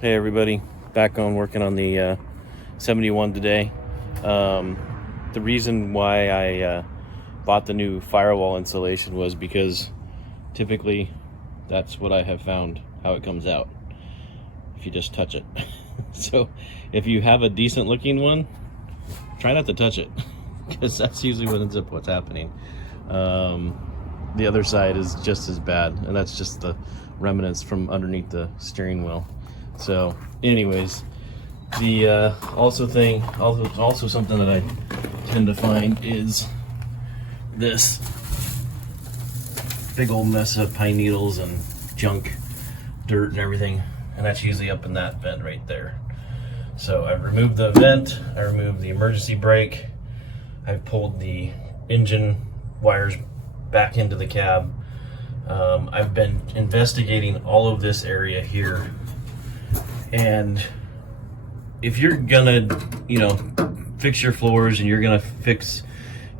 Hey everybody, back on working on the 71 today. The reason why I bought the new firewall insulation was because typically that's what I have found how it comes out if you just touch it. So if you have a decent looking one, try not to touch it because that's usually what ends up what's happening. The other side is just as bad, and that's just the remnants from underneath the steering wheel. So anyways, the also something that I tend to find is this big old mess of pine needles and junk, dirt and everything, and that's usually up in that vent right there. So I've removed the vent, I removed the emergency brake, I've pulled the engine wires back into the cab. I've been investigating all of this area here, and if you're gonna, fix your floors and you're gonna fix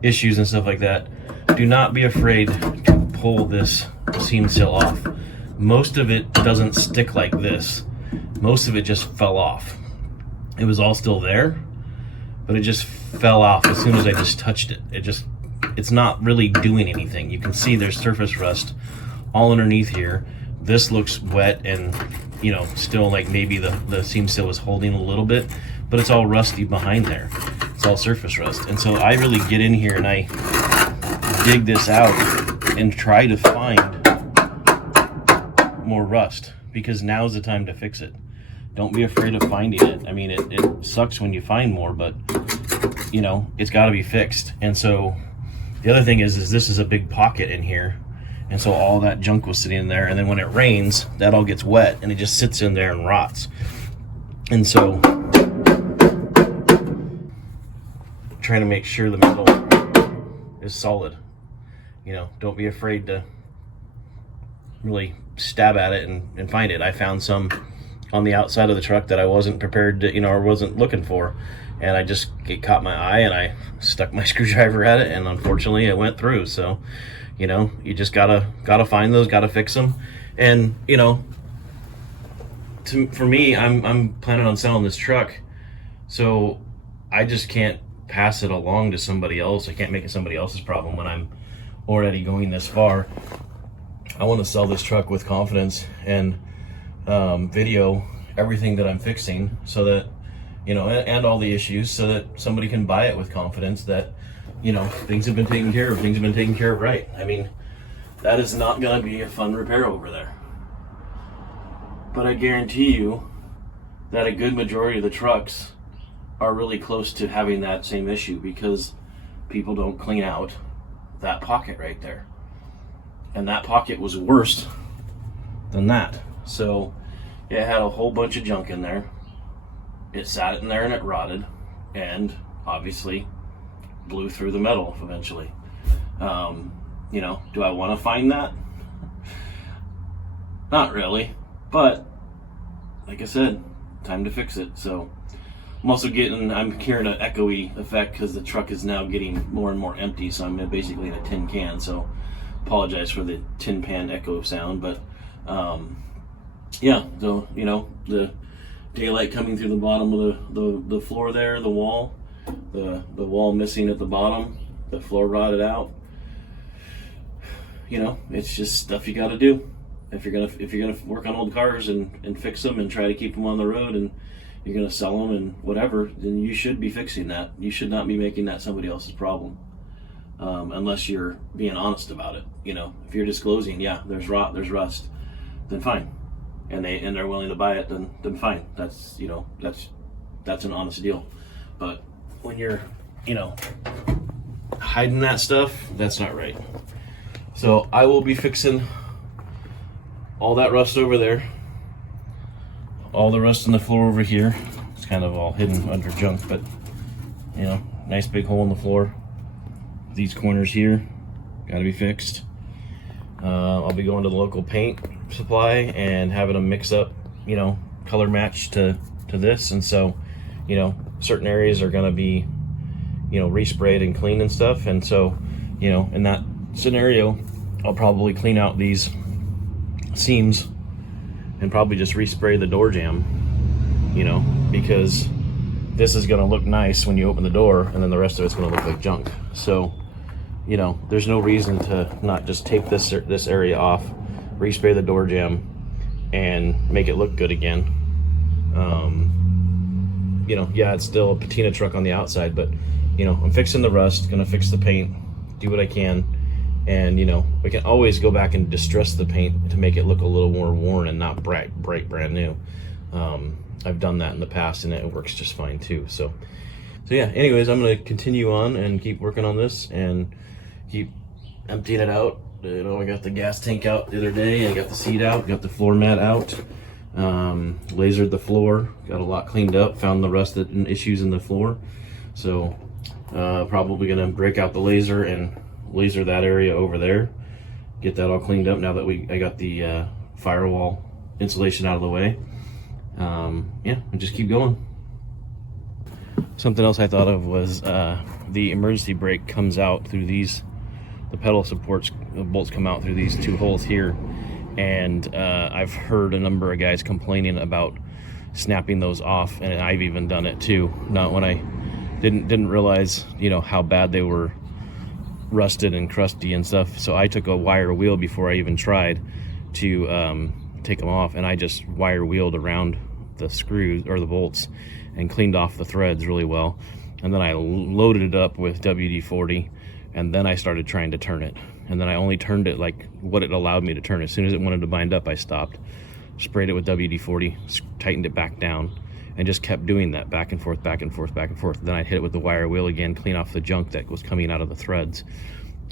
issues and stuff like that, do not be afraid to pull this seam seal off. Most of it doesn't stick like this. Most of it just fell off. It was all still there, but it just fell off as soon as I just touched it. It's not really doing anything. You can see there's surface rust all underneath here. This looks wet and still like maybe the seam seal is holding a little bit, but it's all rusty behind there. It's all surface rust. And so I really get in here and I dig this out and try to find more rust, because now's the time to fix it. Don't be afraid of finding it. I mean, it sucks when you find more, but it's got to be fixed. And so the other thing is this is a big pocket in here. And so all that junk was sitting in there, and then when it rains, that all gets wet and it just sits in there and rots. And so trying to make sure the metal is solid. Don't be afraid to really stab at it and find it. I found some on the outside of the truck that I wasn't prepared to, or wasn't looking for. And it caught my eye and I stuck my screwdriver at it, and unfortunately it went through. So, you just gotta find those, gotta fix them. And, for me, I'm planning on selling this truck. So I just can't pass it along to somebody else. I can't make it somebody else's problem when I'm already going this far. I want to sell this truck with confidence and video everything that I'm fixing, so that and all the issues, so that somebody can buy it with confidence that things have been taken care of right. I mean, that is not going to be a fun repair over there, but I guarantee you that a good majority of the trucks are really close to having that same issue, because people don't clean out that pocket right there, and that pocket was worse than that. So it had a whole bunch of junk in there. It sat in there and it rotted, and obviously blew through the metal eventually. Do I want to find that? Not really, but like I said, time to fix it. So I'm hearing an echoey effect because the truck is now getting more and more empty, so I'm basically in a tin can. So apologize for the tin pan echo sound, but yeah, so the daylight coming through the bottom of the floor there, the wall missing at the bottom, the floor rotted out. It's just stuff you got to do if you're gonna work on old cars and fix them and try to keep them on the road, and you're gonna sell them and whatever. Then you should be fixing that. You should not be making that somebody else's problem, unless you're being honest about it. If you're disclosing, yeah, there's rust, then fine. And they're willing to buy it, then fine. That's an honest deal. But when you're hiding that stuff, that's not right. So I will be fixing all that rust over there, all the rust in the floor over here. It's kind of all hidden under junk, but nice big hole in the floor. These corners here got to be fixed. I'll be going to the local paint supply and having them mix up, color match to this. And so, certain areas are going to be, resprayed and cleaned and stuff. And so, in that scenario, I'll probably clean out these seams and probably just respray the door jamb you know, because this is going to look nice when you open the door, and then the rest of it's going to look like junk. So, you know, there's no reason to not just take this area off, respray the door jamb, and make it look good again. You know, yeah, it's still a patina truck on the outside, but, you know, I'm fixing the rust, gonna fix the paint, do what I can, and, you know, we can always go back and distress the paint to make it look a little more worn and not bright brand new. I've done that in the past, and it works just fine too. So yeah, anyways, I'm gonna continue on and keep working on this and keep emptying it out. You know, I got the gas tank out the other day, I got the seat out, got the floor mat out, lasered the floor, got a lot cleaned up, found the rust and issues in the floor. So probably gonna break out the laser and laser that area over there, get that all cleaned up now that I got the firewall insulation out of the way. Yeah, and just keep going. Something else I thought of was the emergency brake comes out through these, the pedal supports, the bolts come out through these two holes here, and I've heard a number of guys complaining about snapping those off, and I've even done it too. Not when I didn't realize, you know, how bad they were rusted and crusty and stuff. So I took a wire wheel before I even tried to take them off, and I just wire wheeled around the screws or the bolts and cleaned off the threads really well, and then I loaded it up with WD-40, and then I started trying to turn it, and then I only turned it like what it allowed me to turn. As soon as it wanted to bind up, I stopped, sprayed it with WD-40, tightened it back down, and just kept doing that back and forth, back and forth, back and forth. Then I'd hit it with the wire wheel again, clean off the junk that was coming out of the threads,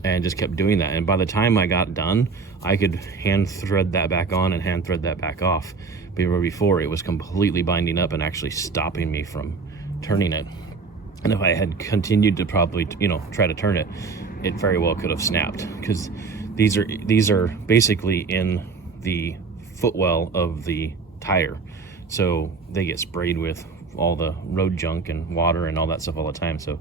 and just kept doing that. And by the time I got done, I could hand thread that back on and hand thread that back off. Before it was completely binding up and actually stopping me from turning it. And if I had continued to probably, you know, try to turn it, it very well could have snapped, because these are basically in the footwell of the tire, so they get sprayed with all the road junk and water and all that stuff all the time, so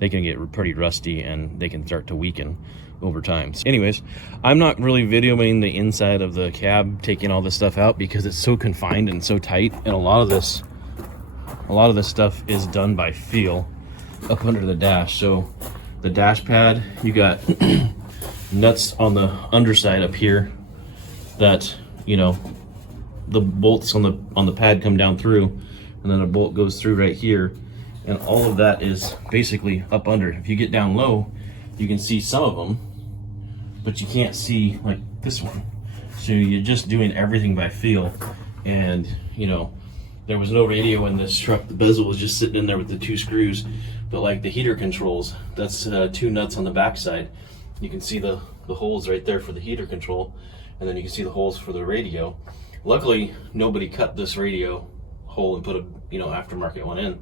they can get pretty rusty and they can start to weaken over time. So anyways, I'm not really videoing the inside of the cab, taking all this stuff out, because it's so confined and so tight, and a lot of this stuff is done by feel up under the dash. So the dash pad, you got nuts on the underside up here that, you know, the bolts on the pad come down through, and then a bolt goes through right here, and all of that is basically up under. If you get down low, you can see some of them, but you can't see like this one. So you're just doing everything by feel. And, you know, there was no radio in this truck. The bezel was just sitting in there with the two screws, but like the heater controls, that's two nuts on the backside. You can see the holes right there for the heater control, and then you can see the holes for the radio. Luckily, nobody cut this radio hole and put a, you know, aftermarket one in,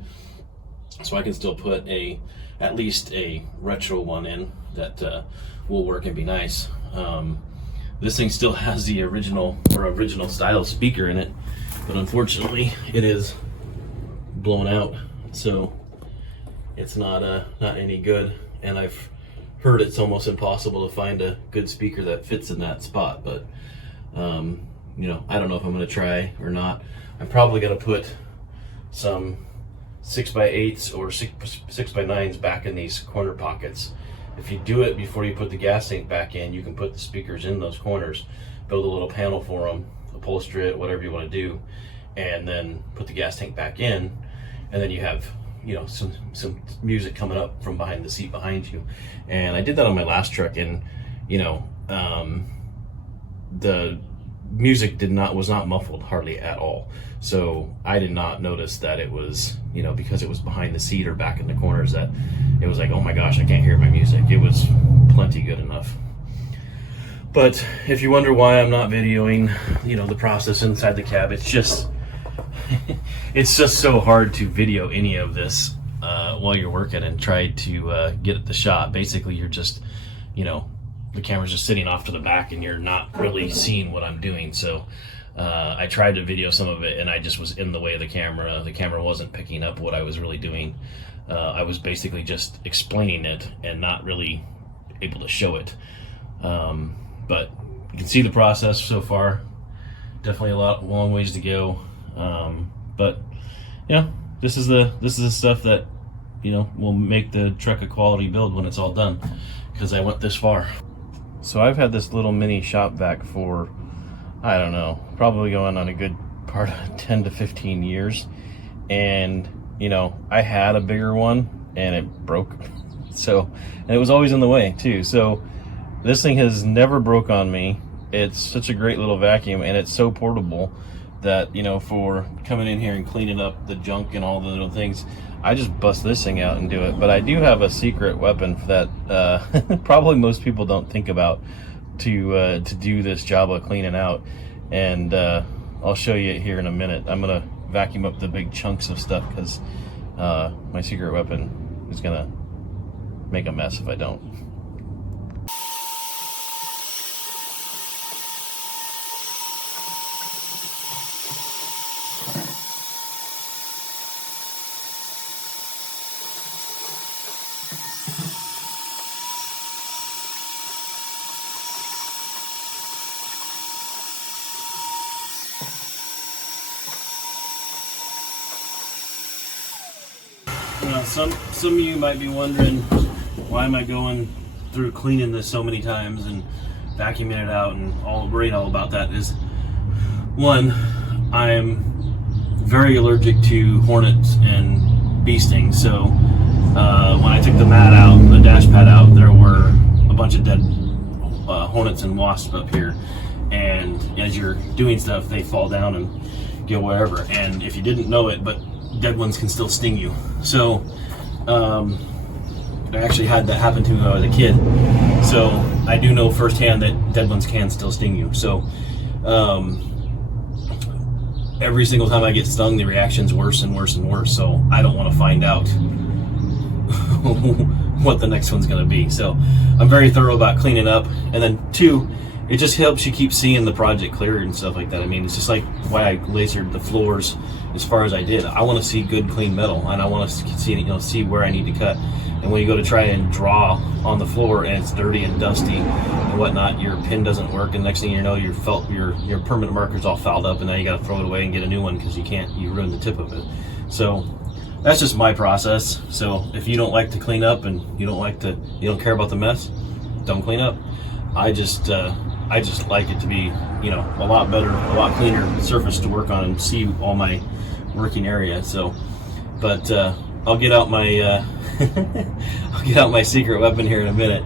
so I can still put at least a retro one in that will work and be nice. This thing still has the original style speaker in it, but unfortunately it is blown out, so it's not any good. And I've heard it's almost impossible to find a good speaker that fits in that spot, but you know, I don't know if I'm going to try or not. I'm probably going to put some 6x8s or 6x9s back in these corner pockets. If you do it before you put the gas tank back in, you can put the speakers in those corners, build a little panel for them, upholster it, whatever you want to do, and then put the gas tank back in, and then you have, you know, some music coming up from behind the seat behind you. And I did that on my last truck, and, you know, the music was not muffled hardly at all. So I did not notice that it was, you know, because it was behind the seat or back in the corners, that it was like, oh my gosh, I can't hear my music. It was plenty good enough. But if you wonder why I'm not videoing, you know, the process inside the cab, it's just it's just so hard to video any of this while you're working and try to get at the shot. Basically, you're just, you know, the camera's just sitting off to the back and you're not really seeing what I'm doing. So I tried to video some of it, and I just was in the way of the camera. The camera wasn't picking up what I was really doing. I was basically just explaining it and not really able to show it. But you can see the process so far. Definitely a long ways to go. But yeah, this is the stuff that, you know, will make the truck a quality build when it's all done, because I went this far. So I've had this little mini shop vac for, I don't know, probably going on a good part of 10 to 15 years. And, you know, I had a bigger one and it broke. So, and it was always in the way too. So this thing has never broke on me. It's such a great little vacuum, and it's so portable that, you know, for coming in here and cleaning up the junk and all the little things, I just bust this thing out and do it. But I do have a secret weapon that probably most people don't think about to do this job of cleaning out, and I'll show you it here in a minute. I'm gonna vacuum up the big chunks of stuff because my secret weapon is gonna make a mess if I don't. Some of you might be wondering, why am I going through cleaning this so many times and vacuuming it out and worried all about that? Is one, I'm very allergic to hornets and bee stings. So when I took the mat out, the dash pad out, there were a bunch of dead hornets and wasps up here. And as you're doing stuff, they fall down and get whatever. And if you didn't know it, but dead ones can still sting you. So I actually had that happen to me when I was a kid. So I do know firsthand that dead ones can still sting you. So every single time I get stung, the reaction's worse and worse and worse. So I don't want to find out what the next one's going to be. So I'm very thorough about cleaning up. And then two, it just helps you keep seeing the project clearer and stuff like that. I mean, it's just like why I lasered the floors as far as I did. I want to see good, clean metal, and I want to see, you know, see where I need to cut. And when you go to try and draw on the floor and it's dirty and dusty and whatnot, your pin doesn't work, and next thing you know, your permanent marker's all fouled up, and now you got to throw it away and get a new one because you ruined the tip of it. So that's just my process. So if you don't like to clean up and you don't care about the mess, don't clean up. I just like it to be, you know, a lot better, a lot cleaner surface to work on and see all my working area. So, but I'll get out my I'll get out my secret weapon here in a minute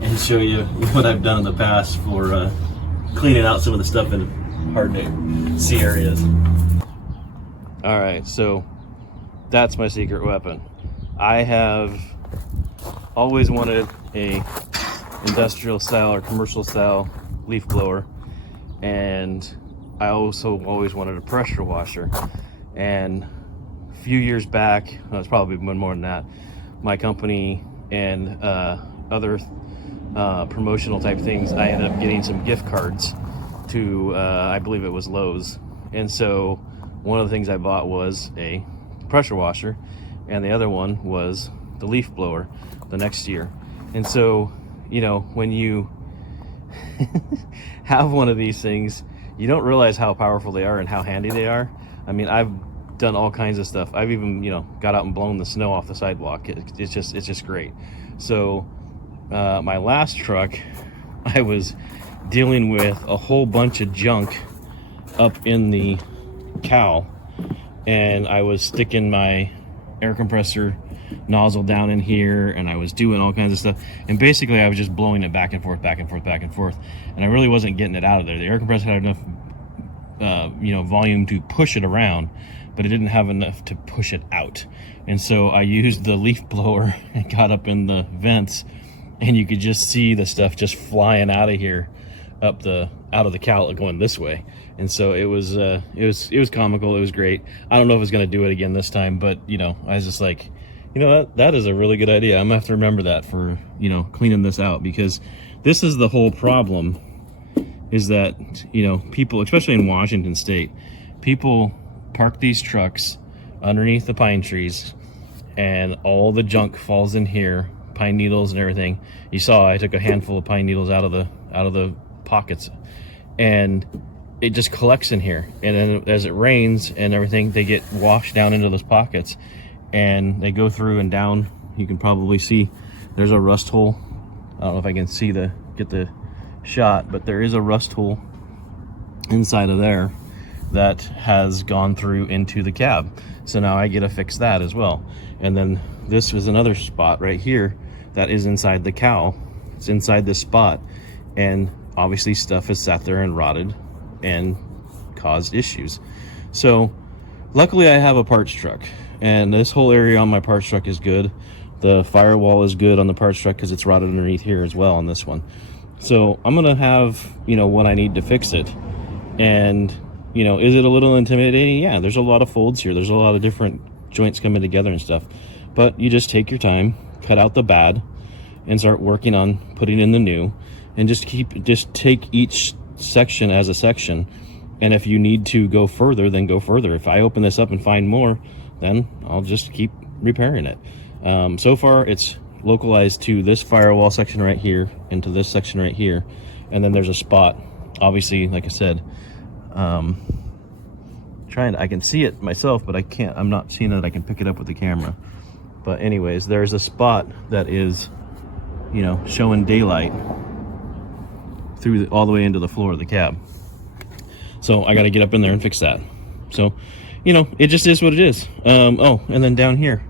and show you what I've done in the past for cleaning out some of the stuff in hard to see areas. All right, so that's my secret weapon. I have always wanted a industrial style or commercial style leaf blower, and I also always wanted a pressure washer. And a few years back, it's probably been more than that, my company and other promotional type things, I ended up getting some gift cards to I believe it was Lowe's. And so one of the things I bought was a pressure washer, and the other one was the leaf blower the next year. And so, you know, when you have one of these things, you don't realize how powerful they are and how handy they are. I mean, I've done all kinds of stuff. I've even, you know, got out and blown the snow off the sidewalk. It's just great. So my last truck, I was dealing with a whole bunch of junk up in the cowl, and I was sticking my air compressor nozzle down in here, and I was doing all kinds of stuff, and basically I was just blowing it back and forth, and I really wasn't getting it out of there. The air compressor had enough you know, volume to push it around, but it didn't have enough to push it out. And so I used the leaf blower and got up in the vents, and you could just see the stuff just flying out of here, out of the cowl going this way. And so it was comical. It was great. I don't know if I was going to do it again this time, but, you know, I was just like, you know what, that is a really good idea. I'm gonna have to remember that for, you know, cleaning this out, because this is the whole problem, is that, you know, people, especially in Washington State, people park these trucks underneath the pine trees, and all the junk falls in here, pine needles and everything. You saw I took a handful of pine needles out of the pockets, and it just collects in here, and then as it rains and everything, they get washed down into those pockets, and they go through and down. You can probably see there's a rust hole. I don't know if I can see get the shot, but there is a rust hole inside of there that has gone through into the cab. So now I get to fix that as well. And then this is another spot right here that is inside the cowl. It's inside this spot, and obviously stuff has sat there and rotted and caused issues. So luckily I have a parts truck, and this whole area on my parts truck is good. The firewall is good on the parts truck because it's rotted underneath here as well on this one. So I'm gonna have, you know, what I need to fix it. And, you know, is it a little intimidating? Yeah, there's a lot of folds here. There's a lot of different joints coming together and stuff. But you just take your time, cut out the bad, and start working on putting in the new. And just take each section as a section. And if you need to go further, then go further. If I open this up and find more, then I'll just keep repairing it. So far, it's localized to this firewall section right here and to this section right here. And then there's a spot, obviously, like I said, I can see it myself, but I'm not seeing that I can pick it up with the camera. But anyways, there's a spot that is, you know, showing daylight through all the way into the floor of the cab. So I got to get up in there and fix that. So, you know, it just is what it is. Oh, and then down here,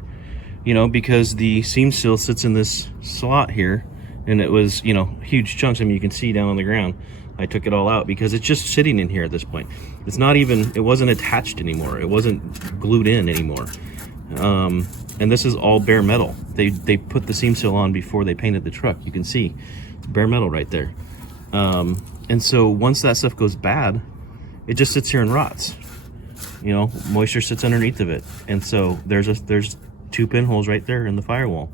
you know, because the seam seal sits in this slot here, and it was, you know, huge chunks. I mean, you can see down on the ground. I took it all out because it's just sitting in here at this point. It's not even, it wasn't attached anymore. It wasn't glued in anymore. And this is all bare metal. They put the seam seal on before they painted the truck. You can see it's bare metal right there. And so once that stuff goes bad, it just sits here and rots. You know, moisture sits underneath of it. And so there's 2 pinholes right there in the firewall.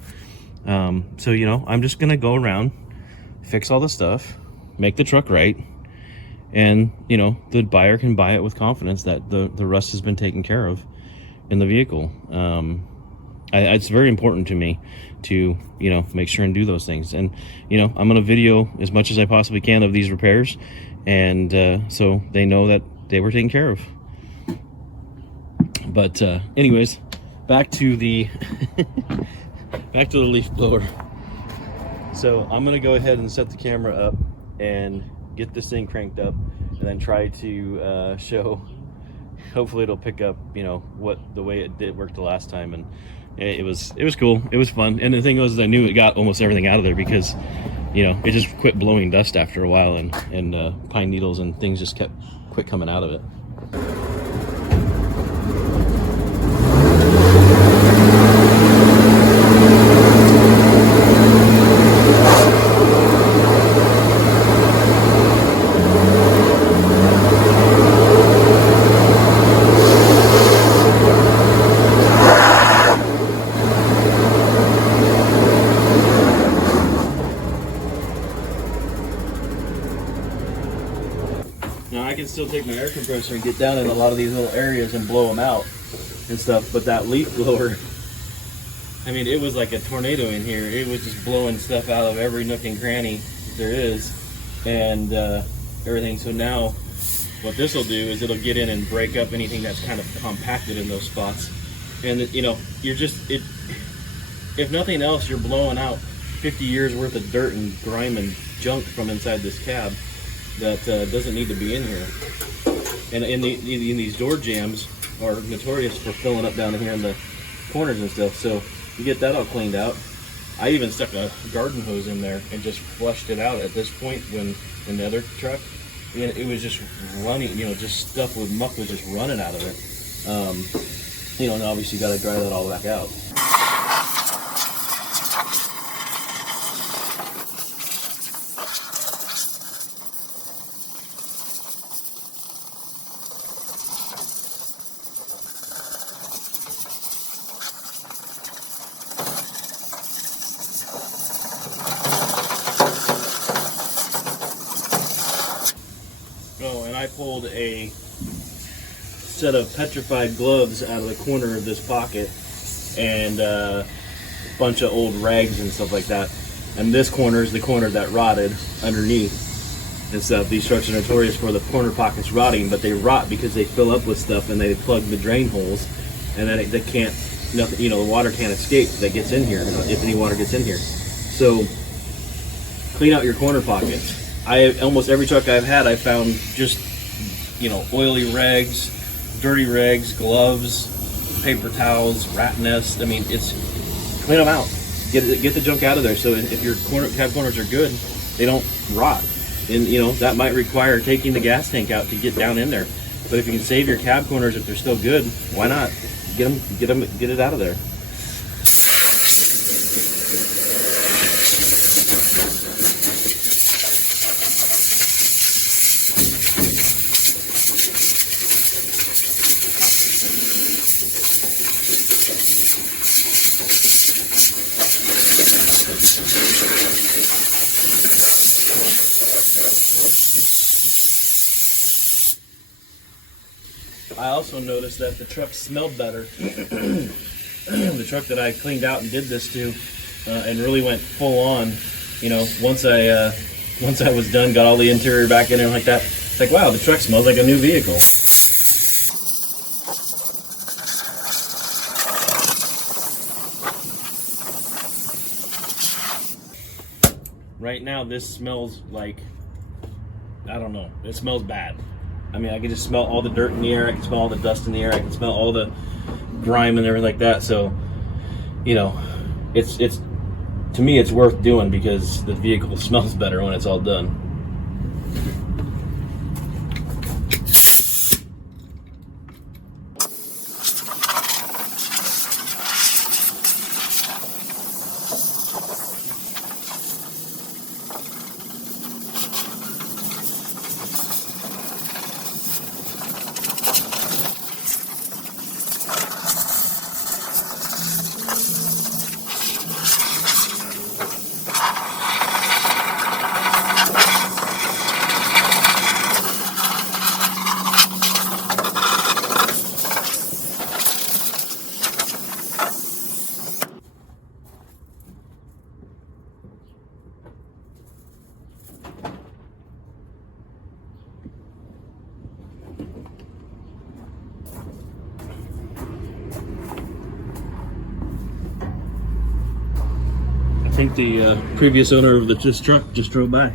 So, you know, I'm just gonna go around, fix all the stuff, make the truck right, and, you know, the buyer can buy it with confidence that the rust has been taken care of in the vehicle. It's very important to me to, you know, make sure and do those things. And, you know, I'm gonna video as much as I possibly can of these repairs, and so they know that they were taken care of. But anyways, back to the back to the leaf blower. So I'm gonna go ahead and set the camera up and get this thing cranked up, and then try to show, hopefully it'll pick up, you know, the way it did work the last time. And it was cool, it was fun. And the thing was, I knew it got almost everything out of there because, you know, it just quit blowing dust after a while, and pine needles and things just quit coming out of it. Now I can still take my air compressor and get down in a lot of these little areas and blow them out and stuff, but that leaf blower, I mean, it was like a tornado in here. It was just blowing stuff out of every nook and cranny there is, and everything. So now what this will do is it'll get in and break up anything that's kind of compacted in those spots. And you know, if nothing else, you're blowing out 50 years worth of dirt and grime and junk from inside this cab that doesn't need to be in here. And in these door jams are notorious for filling up down here in the corners and stuff. So you get that all cleaned out. I even stuck a garden hose in there and just flushed it out at this point when in the other truck. And it was just running, you know, just stuff with muck was just running out of it. You know, and obviously you got to dry that all back out. Oh, and I pulled a set of petrified gloves out of the corner of this pocket, and a bunch of old rags and stuff like that. And this corner is the corner that rotted underneath. and stuff. These trucks are notorious for the corner pockets rotting, but they rot because they fill up with stuff and they plug the drain holes, and then they can't, nothing, you know, the water can't escape that gets in here, if any water gets in here. So clean out your corner pockets. Almost every truck I've had, I found just, you know, oily rags, dirty rags, gloves, paper towels, rat nests. I mean, it's, clean them out. Get the junk out of there. So if your cab corners are good, they don't rot. And you know, that might require taking the gas tank out to get down in there. But if you can save your cab corners if they're still good, why not? Get it out of there. I also noticed that the truck smelled better. The truck that I cleaned out and did this to, and really went full on, you know, once I was done, got all the interior back in there like that, it's like, wow, the truck smells like a new vehicle. Right now, this smells like, I don't know, it smells bad. I mean, I can just smell all the dirt in the air, I can smell all the dust in the air, I can smell all the grime and everything like that. So, you know, it's to me, it's worth doing because the vehicle smells better when it's all done. I think the previous owner of this truck just drove by.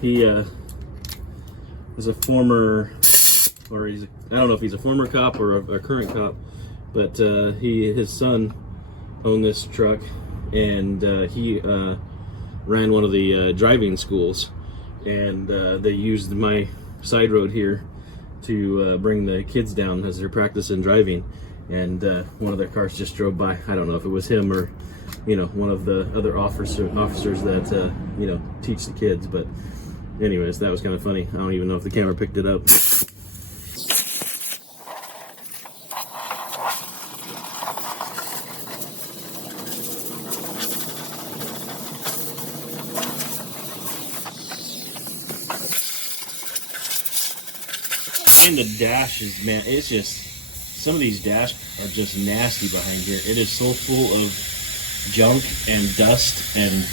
He is a former, or I don't know if he's a former cop or a current cop, but his son owned this truck, and he ran one of the driving schools, and they used my side road here to bring the kids down as they're practicing driving. And one of their cars just drove by. I don't know if it was him or, you know, one of the other officers that, you know, teach the kids. But anyways, that was kind of funny. I don't even know if the camera picked it up. And the dashes, man, it's just, some of these dash are just nasty behind here. It is so full of junk and dust and,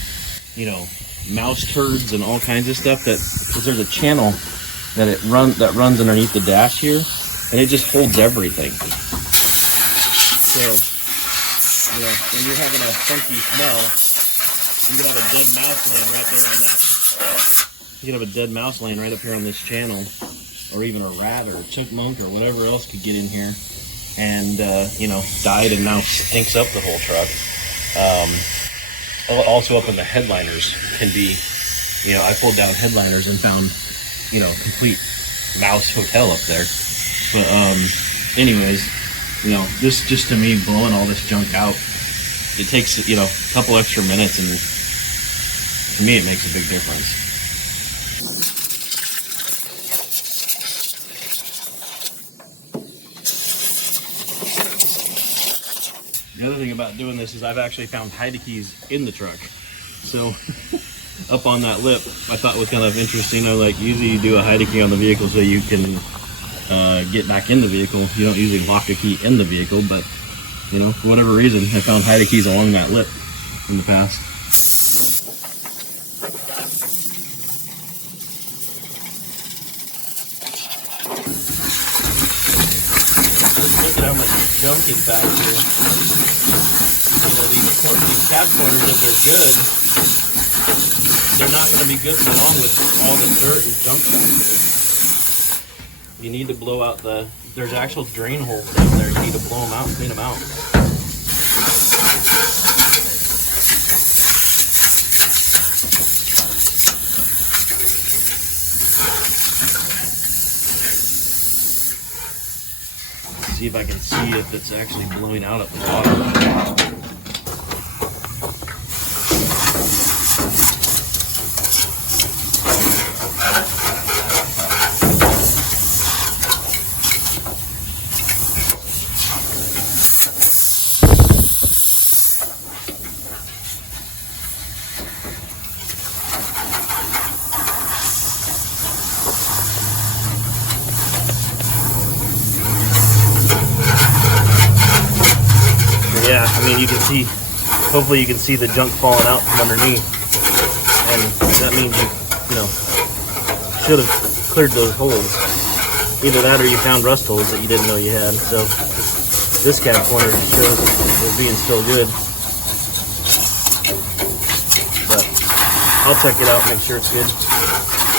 you know, mouse turds and all kinds of stuff, that because there's a channel that runs underneath the dash here, and it just holds everything. So, you know, when you're having a funky smell, you could have a dead mouse laying right there on that. You could have a dead mouse laying right up here on this channel, or even a rat or a chipmunk or whatever else could get in here and, you know, died and now stinks up the whole truck. Also up in the headliners can be, you know, I pulled down headliners and found, you know, complete mouse hotel up there. But anyways, you know, this just to me, blowing all this junk out, it takes, you know, a couple extra minutes, and to me it makes a big difference. The other thing about doing this is I've actually found hide keys in the truck. So up on that lip, I thought was kind of interesting. I like, usually you do a hide key on the vehicle so you can get back in the vehicle. You don't usually lock a key in the vehicle, but you know, for whatever reason, I found hide keys along that lip in the past. junking factor. You know, these cab corners, if they're good, they're not going to be good for long with all the dirt and junk factor. You need to blow out there's actual drain holes down there. You need to blow them out, clean them out. See if I can see if it's actually blowing out at the bottom. Yeah, I mean, you can see, hopefully you can see the junk falling out from underneath, and that means you know, should have cleared those holes. Either that or you found rust holes that you didn't know you had. So this cab corner shows it being still good. But I'll check it out, make sure it's good.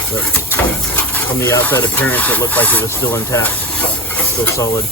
But from the outside appearance, it looked like it was still intact, still solid.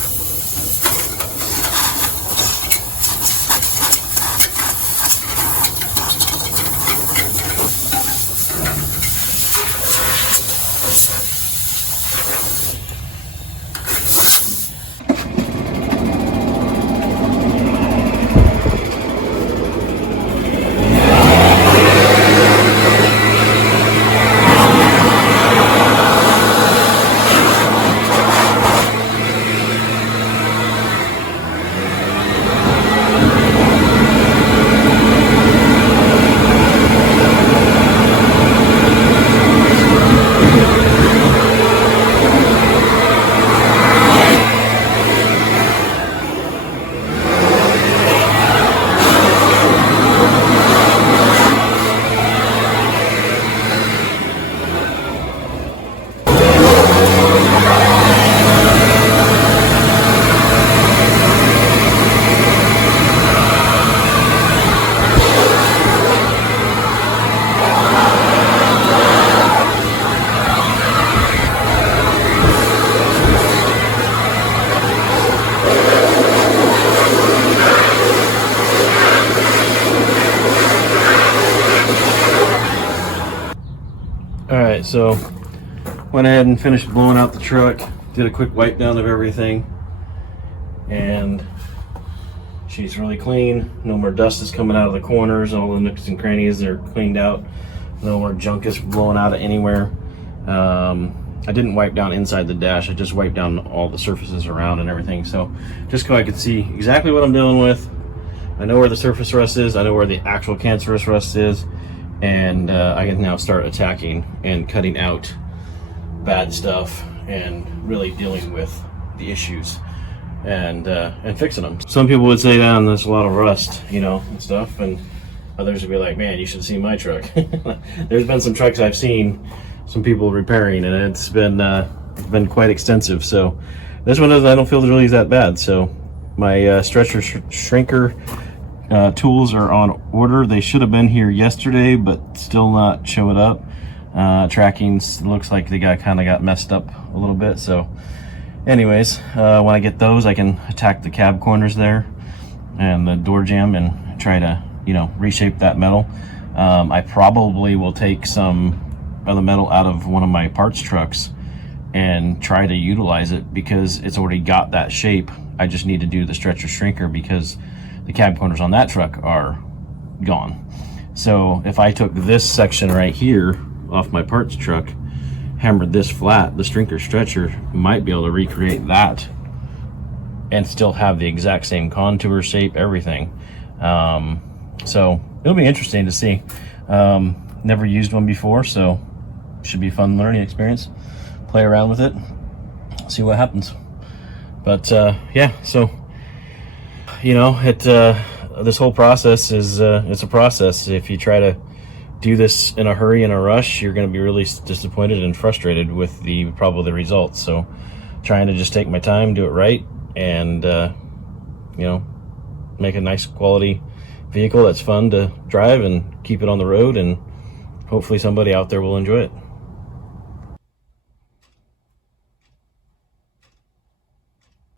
Alright, so went ahead and finished blowing out the truck, did a quick wipe down of everything, and she's really clean. No more dust is coming out of the corners, all the nooks and crannies are cleaned out, no more junk is blowing out of anywhere. I didn't wipe down inside the dash, I just wiped down all the surfaces around and everything, so just so I could see exactly what I'm dealing with. I know where the surface rust is, I know where the actual cancerous rust is, and I can now start attacking and cutting out bad stuff and really dealing with the issues and fixing them. Some people would say, "Dan, there's a lot of rust, you know, and stuff," and others would be like, "Man, you should see my truck." There's been some trucks I've seen some people repairing, and it's been quite extensive. So this one I don't feel really that bad. So my stretcher shrinker tools are on order. They should have been here yesterday, but still not showing up. Tracking looks like they kind of got messed up a little bit. So anyways, when I get those, I can attack the cab corners there and the door jamb and try to, you know, reshape that metal. I probably will take some of the metal out of one of my parts trucks and try to utilize it because it's already got that shape. I just need to do the stretcher shrinker because the cab corners on that truck are gone. So if I took this section right here off my parts truck, hammered this flat, the shrinker stretcher might be able to recreate that and still have the exact same contour, shape, everything. So it'll be interesting to see. Never used one before, so should be a fun learning experience. Play around with it, see what happens. But yeah, so you know, this whole process is it's a process. If you try to do this in a hurry, in a rush, you're going to be really disappointed and frustrated with probably the results. So trying to just take my time, do it right, and you know, make a nice quality vehicle that's fun to drive and keep it on the road, and hopefully somebody out there will enjoy it.